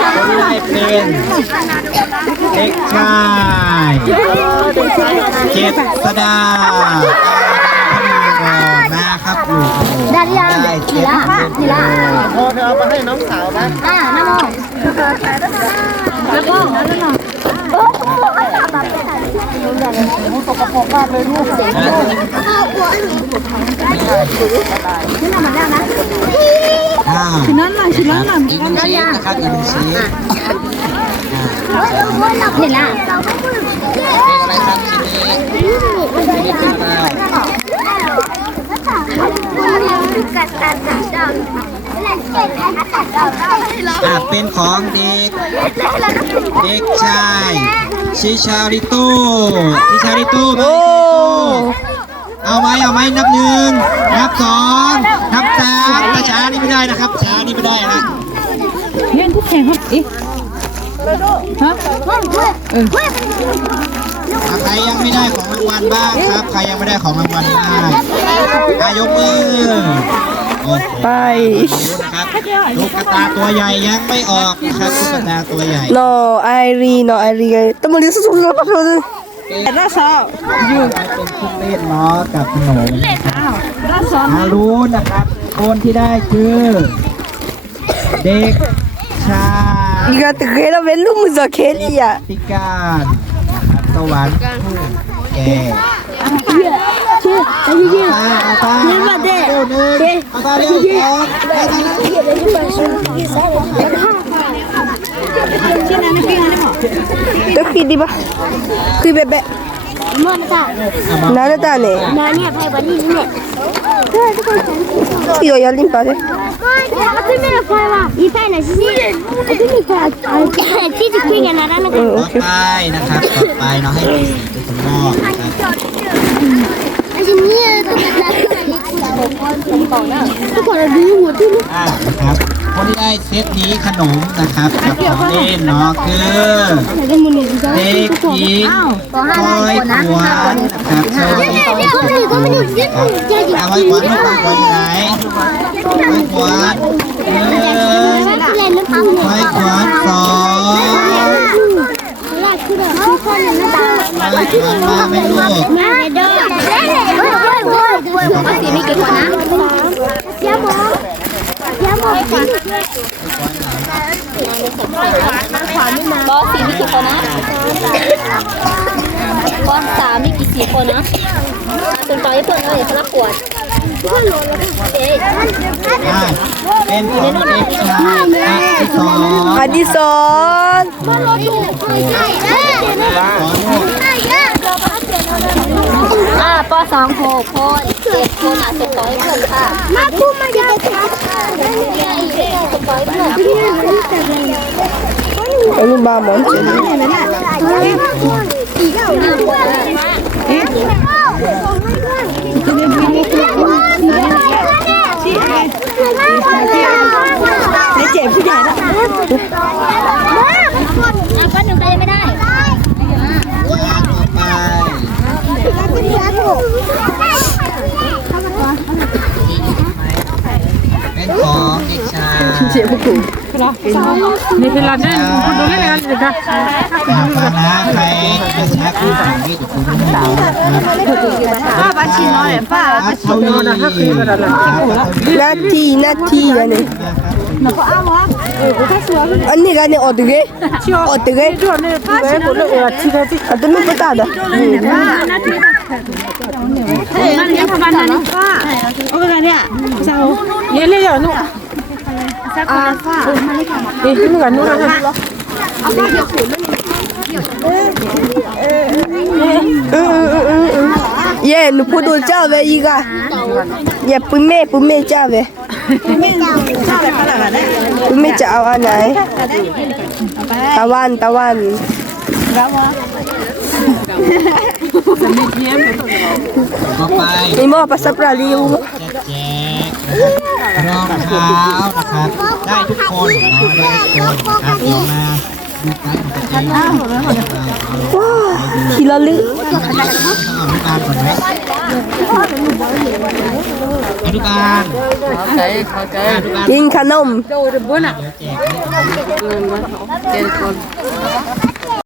คนที่ได้เป็นเด็กชายเจษดานะครับลูกได้หรือยังได้เจนี่ษละดานี่ละพอเธอเอามาให้น้องสาวนะอ่าน้ำมองแล้วก็แล้วก็ โอ้โหสกปกมากเลยลูกนี่นำมาแล้นะอ่าชิ้นนั้นน่ะชิ้นนั้นน่ะอีกหนึ่งชิ้นนะครับอีกหนึ่งชิ้นเห็นละเป็นอะไรครับชิ้นนี้ชิ้นนี้เป็นอะไร เป็นของเด็ก เด็กชายชิชาริโต้ชิชาริโต้โต้เอาไหมเอาไหมนับหนึ่งนับสองนับสามแต่ช้านี่ไม่ได้นะครับช้านี่ไม่ได้นะเลี้ยทุกแข่งครับอีฮะเออใครยังไม่ได้ของรางวัลบ้างครับ ใครยังไม่ได้ของรางวัลบ้างอายกมือ ไปลูกกรตาตัวใหญ่ยังไม่ออกนะครับลูกระตาตัวใหญ่ No, Irene, no, Irene. Tama dito sa sulong pa kasi. Rasa, อยู่เป็นคุกเล่นล้อกับขนม rasa. อารู้นะครับ คนที่ได้คือ เด็กชาย Iga tigela velo mo sa Kelly ya. พิการนะครับสวรรค์แก่ Tepi di bah. Kui bebek. Mana tak? Nana tak ni? Nani apa yang ni ni? Yo ya limpa deh. Aku ni nak kau lah. Ipa nak sini. Aku ni kau. Cici kui dengan Nana nak. Okey. Bye, nak. Bye, nak. Hai. Terima kasih. ทุกคนดูหัวที่นี่อ่าครับคนที่ได้เซตนี้ขนมนะครับกับของเล่นเนาะคือเด็กหญิงคอยขวานนะครับส่วนเอาไว้ขวานลูกขวานไหนไว้ขวานหนึ่งไว้ขวานสอง มาไหนมาไม่มาเดินเล่นเเว้ยเว้เว้ยมว่าสีมีกี่คนนะยาหมยมอขวานานไม่มาบอสสีมีกี่คนนะบอสสามมีกี่สี่คนนะเป็นต่อยเพื่อนเลยพลัขวดเพื่อนหลเอ๊ะเป็นของเอกชายอดิศอดิานเราถูกใช่ไอ่าปสองหกคนเจ็ดคนอะสิบสองคนค่ะ มาพูดมายาวค่ะสิบองคนพี่นี่มันจะเป็นอนุบาลหมอนเจน buku. Ini hilang deh, buku dulu ya kan juga. คณะใครจะาชร์คือฝั่งนี้จะคุณไม่รู้ป้าบัญชีน้อยป้าบัญชีน้อยนะครับคือระดับหลังที่กูละนาทีนาทีอันนี้อันนี้กันเนี่ยอดตึกเอ้อดตึกเอ้ตัวนี้ตัวเอ้คนละเอ้ที่กัน่ที่อันนี้ไม่ตาดอะมันยังทำงานนี่ป้าโอ้ยเนี่ยเจ้าเนี่ยเลี้ยงอย่างนู้น ดีขึ้หมือนู่นนะเย่หนูพูดตัวเจ้าเวอีกอะอย่าปุ่มเม่ปุ่มเม่เจ้าเวปุ่มเม่จะเอาอันไหนตะวันตะวันนี่มอปัสสาวะลิว รองเท้านะครับ ได้ทุกคนนะได้ทุกคนนะครับเดี๋ยวมาดูไกด์ของตัวเองเอาเอาว้าวทีละลึกต้องเอาอนุบาลก่อนไหมอนุบาลใจเข้าใจกินขนมโดดบุญอะเดี๋ยวแจกให้เจนคน